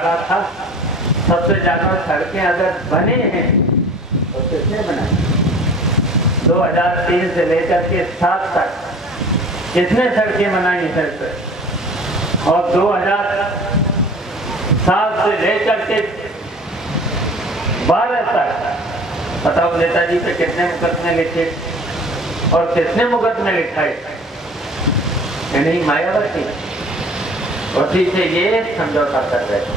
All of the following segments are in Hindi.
था सबसे ज्यादा सड़कें अगर बने हैं तो किसने बनाई? 2003 से लेकर के 7 तक किसने सड़कें बनाई है? और 2007 से लेकर के 12 तक बताओ नेताजी पे कितने मुकदमे लिखे और किसने मुकदमे लिखाए? नहीं, मायावती। उसी से ये समझौता कर रहे थे।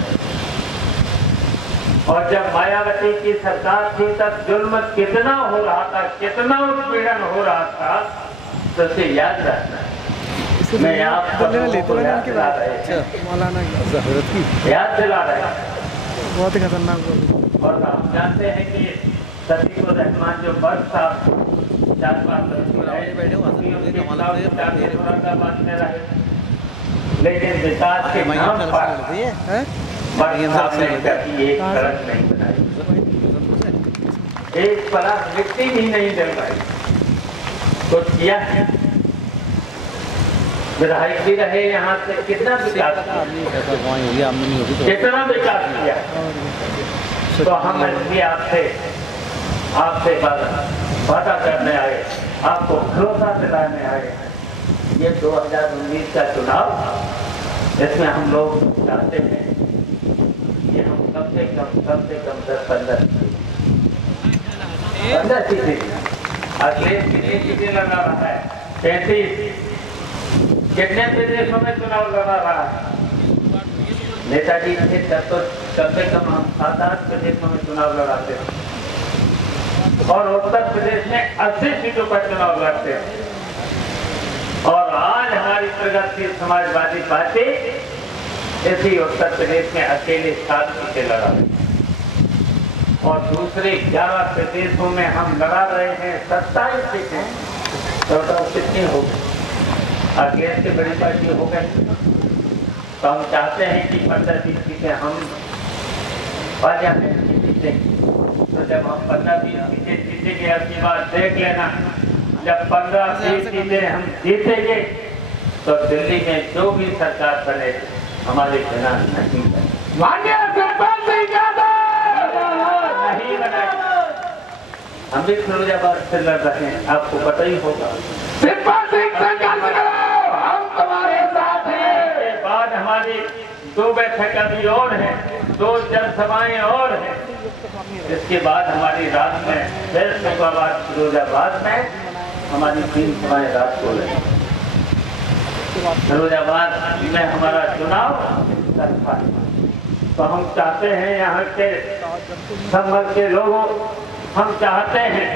और जब मायावती की सरकार थी तब जुल्म कितना हो रहा था, कितना उत्पीड़न हो रहा था, तो उसे याद रखना। मैं आपको याद दिला रहे बहुत ही खतरनाक। और हम जानते हैं कि सतीउर रहमान जो बर्फ साहब लेकिन विकास के नाम पर एक सड़क नहीं बनाई, एक पला मिट्टी भी नहीं डलवाई। कुछ किया है? विधायक भी रहे यहाँ से, कितना विकास किया। तो हम इसलिए आपसे वादा करने आए, आपको भरोसा दिलाने आए। ये 2019 का चुनाव, इसमें हम लोग चाहते हैं कि हम कम से कम 10-15 सीटें, अखिलेश कितनी सीटें लगा रहा है? 35। कितने प्रदेशों में चुनाव लड़ा रहा है? नेताजी थे तब तो कम से कम हम 7-8 प्रदेशों में चुनाव लड़ाते हैं और उत्तर प्रदेश में 80 सीटों पर चुनाव लड़ते हैं। और आज हमारी प्रगतिशील समाजवादी पार्टी इसी उत्तर प्रदेश में अकेले 7 सीटें लड़ा रही है और दूसरे 11 प्रदेशों में हम लड़ा रहे हैं 27 सीटें। तो कितनी हो गई? अखिलेश से बड़ी पार्टी हो गई। तो हम चाहते हैं कि 15-20 सीटें हम पार्लियामेंट की जीतेंगे। तो जब हम 15-20 सीटें जीतेंगे, आपकी बात देख लेना, जब 15-20 सीटें हम जीतेंगे तो दिल्ली में जो भी सरकार बने हमारे बिना नहीं बने, नहीं बने। हम भी फिरोजाबाद से लड़ रहे हैं, आपको पता ही होगा। हम तुम्हारे साथ हैं। के बाद हमारी 2 बैठक अभी और है, 2 जनसभाएं और हैं। इसके बाद हमारी रात में फिरोजाबाद में हमारी 3 सभाएं रात को रही। फिरोजाबाद में हमारा चुनाव सरपा। तो हम चाहते हैं यहाँ के संभल के लोगों, हम चाहते हैं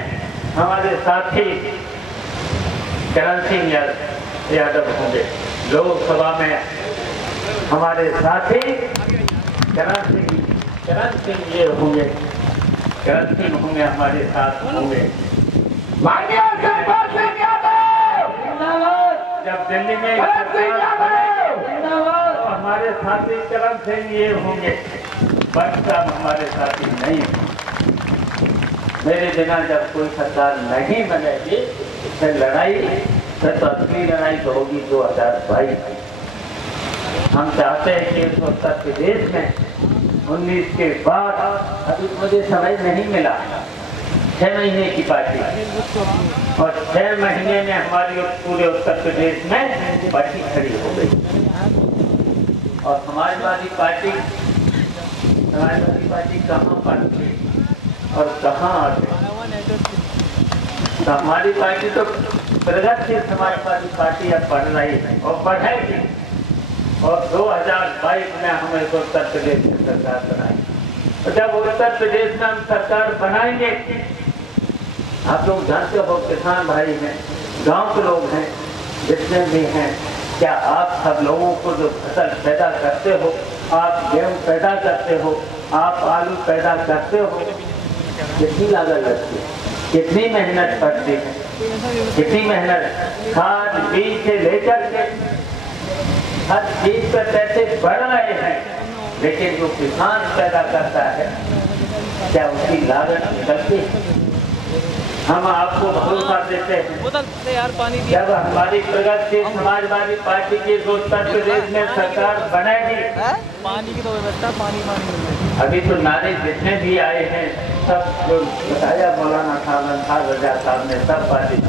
हमारे साथी करण सिंह यादव होंगे लोकसभा में, हमारे साथी करण सिंह ये होंगे, करण सिंह होंगे हमारे साथ होंगे। जब दिल्ली में तो हमारे साथी करण सिंह ये होंगे, साहब हमारे साथी नहीं। मेरे बिना जब कोई सरकार नहीं बनेगी, फिर लड़ाई, फिर तो असली लड़ाई तो होगी 2022। हम चाहते हैं कि इस उत्तर प्रदेश में 19 के बाद, अभी मुझे समय नहीं मिला, 6 महीने की पार्टी और 6 महीने में हमारी पूरे उत्तर प्रदेश में पार्टी खड़ी हो गई। और समाजवादी पार्टी कहाँ पर थी और कहाँ आ गई? तो हमारी पार्टी तो प्रगतिशील समाजवादी पार्टी अब बढ़ रही है और बढ़ेगी। और 2022 में हम इस उत्तर प्रदेश में सरकार बनाएंगे। तो जब उत्तर प्रदेश में हम सरकार बनाएंगे, आप लोग जानते हो किसान भाई हैं, गांव के लोग हैं, जितने भी हैं, क्या आप सब लोगों को जो फसल पैदा करते हो, आप गेहूं पैदा करते हो, आप आलू पैदा करते हो, कितनी लागत लगती है, कितनी मेहनत पड़ती है, कितनी मेहनत, खाद बीज से लेकर के हर चीज पर पैसे बढ़ रहे हैं, लेकिन जो किसान पैदा करता है क्या उसकी लागत निकलती है? हम आपको भरोसा देते हैं यार पानी जब हमारी प्रगतिशील समाजवादी पार्टी की उत्तर प्रदेश में सरकार बनेगी, पानी की तो व्यवस्था पानी अभी तो नारे जितने भी आए हैं सब जो बताया मौलाना साहब रजा साहब ने सब बातें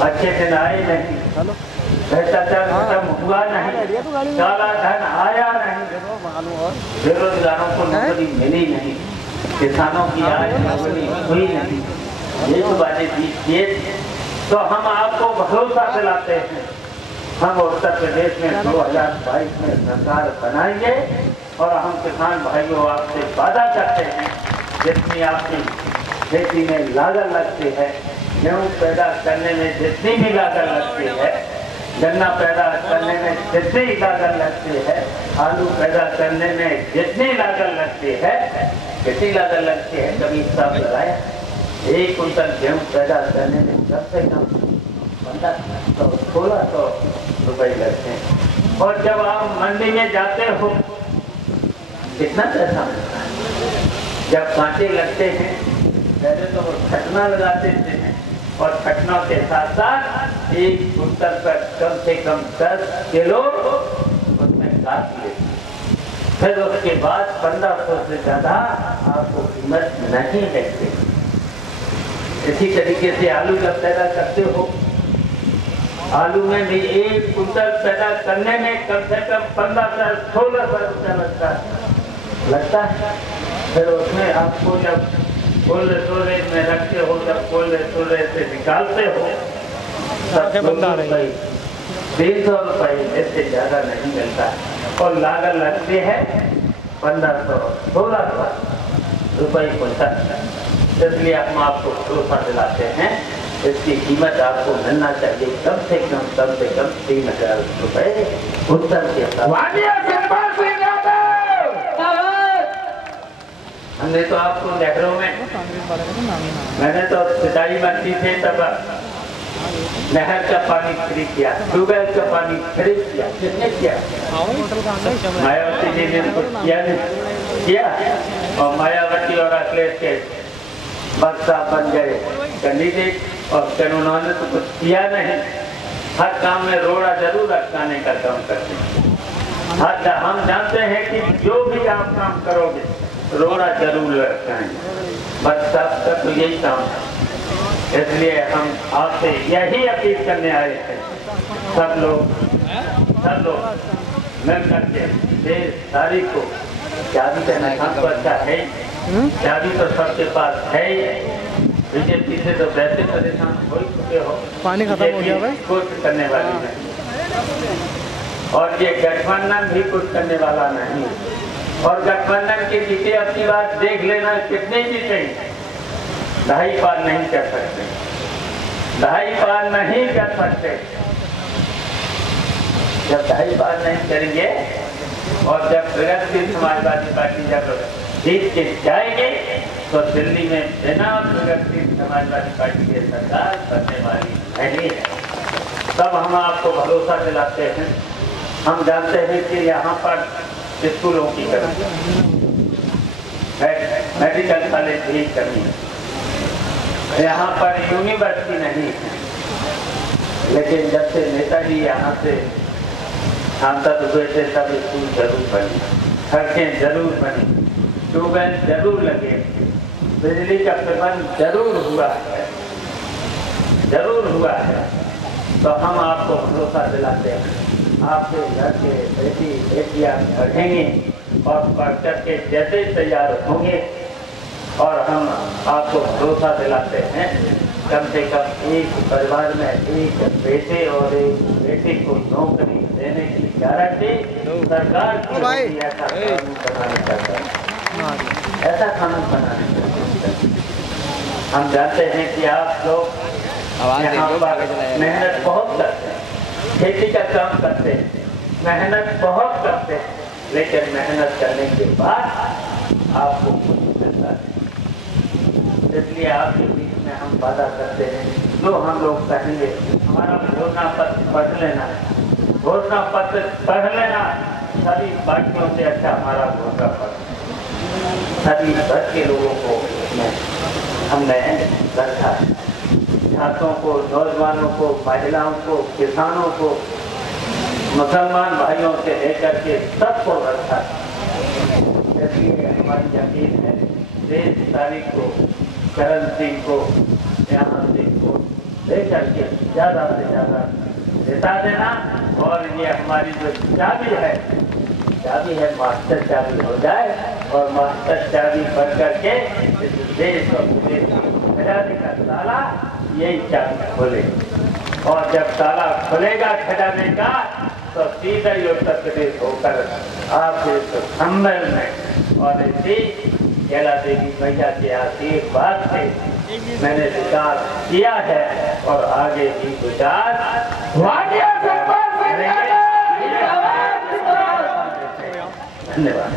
अच्छे दिन आए नहीं, भ्रष्टाचार खत्म हुआ नहीं, काला धन आया नहीं, बेरोजगारों को नौकरी मिली नहीं, किसानों की आय नौकरी हुई नहीं, ये तो बातें दीजिए। तो हम आपको भरोसा दिलाते हैं हम उत्तर प्रदेश में 2022 में सरकार बनाएंगे और हम किसान भाइयों आपसे वादा करते हैं जितनी आपकी खेती में लागत लगती है, गेहूँ पैदा करने में जितनी भी लागत लगती है, गन्ना पैदा करने में जितनी लागत लगती है, आलू पैदा करने में जितनी लागत लगती है, कितनी लागत लगती है कभी हिसाब लगाया? 1 कुंटल गेहूँ पैदा करने में कम से कम 1500-1600 रुपए लगते हैं। और जब आप मंडी में जाते हो कितना पैसा मिलता है? जब कांटे लगते हैं पहले तो वो छटना लगाते थे और छटना के साथ साथ 1 कुंटल पर कम से कम 10 किलो उसमें काट लेते, फिर उसके बाद 1500 से ज्यादा आपको कीमत नहीं लगती। इसी तरीके से आलू जब पैदा करते हो, आलू में भी 1 कुंटल पैदा करने में कम से कम 1500-1600 रुपया लगता है। फिर उसमें आपको जब कोल्ड स्टोरेज में रखते हो, जब कोल्ड स्टोरेज से निकालते हो तब 300 रुपये इससे ज्यादा नहीं मिलता और लागत लगती है 1500-1600 रुपये कुंटल। इसलिए हम आपको भरोसा दिलाते हैं इसकी कीमत आपको मिलना चाहिए कम से कम 3000 रुपये कुंटल के साथ। हमने तो आपको नहरों में, मैंने तो सिंचाई मंत्री थे तब नहर का पानी फ्री किया, ट्यूबवेल का पानी फ्री किया, किसने किया? मायावती जी ने कुछ किया और मायावती और अखिलेश के बक्सा बन गए कैंडिडेट और फिर उन्होंने तो कुछ किया नहीं। हर काम में रोड़ा जरूर अटकाने का काम करते हैं। हम जानते हैं कि जो भी आप काम करोगे रोड़ा जरूर अटकाएंगे, बस सबका तो यही काम है। इसलिए हम आपसे यही अपील करने आए हैं सब लोग मिल करके 23 तारीख को चाबी का निशान तो अच्छा है, चाबी तो सबके पास है। बीजेपी से तो वैसे परेशान हो चुके हो, पानी खत्म हो गया भाई, कुछ करने वाली नहीं और ये गठबंधन भी कुछ करने वाला नहीं। और गठबंधन के जीते अपनी बात देख लेना कितने जीते, 2.5 पार नहीं कर सकते, 2.5 पार नहीं कर सकते। जब 2.5 पार नहीं करेंगे और जब प्रगतिशील समाजवादी पार्टी जब जीत के जाएगी तो दिल्ली में बिना प्रगतिशील समाजवादी पार्टी की सरकार बनने वाली नहीं है। तब हम आपको भरोसा दिलाते हैं। हम जानते हैं कि यहाँ पर स्कूलों की कमी, मेडिकल कॉलेज भी कमी है, यहाँ पर यूनिवर्सिटी नहीं है, लेकिन जब से नेताजी यहाँ से सांसद हुए थे तब स्कूल जरूर बनी, सड़कें जरूर बनी, ट्यूबवेल जरूर लगे, बिजली का प्रबंध जरूर हुआ है। तो हम आपको भरोसा दिलाते हैं आपके घर के बेटियां पढ़ेंगे और पढ़ करके जैसे तैयार होंगे और हम आपको भरोसा दिलाते हैं कम से कम एक परिवार में एक बेटे और एक बेटी को नौकरी देने की गारंटी सरकार की होगी। ऐसा कानून बनाने चाहिए। हम जानते हैं कि आप लोग यहाँ पर मेहनत बहुत करते हैं, खेती का काम करते हैं, मेहनत बहुत करते हैं, लेकिन मेहनत करने के बाद आपको कुछ मिलता है। इसलिए आपके बीच में हम वादा करते हैं जो हम लोग कहेंगे, हमारा घोषणा पत्र पढ़ लेना, घोषणा पत्र पढ़ लेना, सभी पार्टियों से अच्छा हमारा घोषणा पत्र, सभी वर्ग के लोगों को हमने रखा। छात्रों को, नौजवानों को, महिलाओं को, किसानों को, मुसलमान भाइयों से लेकर के सबको रखा। इसलिए हमारी यकीन है 23 तारीख को करण सिंह को, यहाँ सिंह को लेकर के ज्यादा से ज्यादा जिता देना। और ये हमारी जो चाबी है मास्टर चाबी हो जाए और मास्टर चाबी बन करके इस देश और विदेश को खजाने का ताला यही चाबी खोले। और जब ताला खुलेगा खजाने का तो सीधा ही उत्तर प्रदेश होकर आपके संभल में और इसी कैला देवी मैया के आशीर्वाद से मैंने विकास किया है और आगे भी विकास धन्यवाद।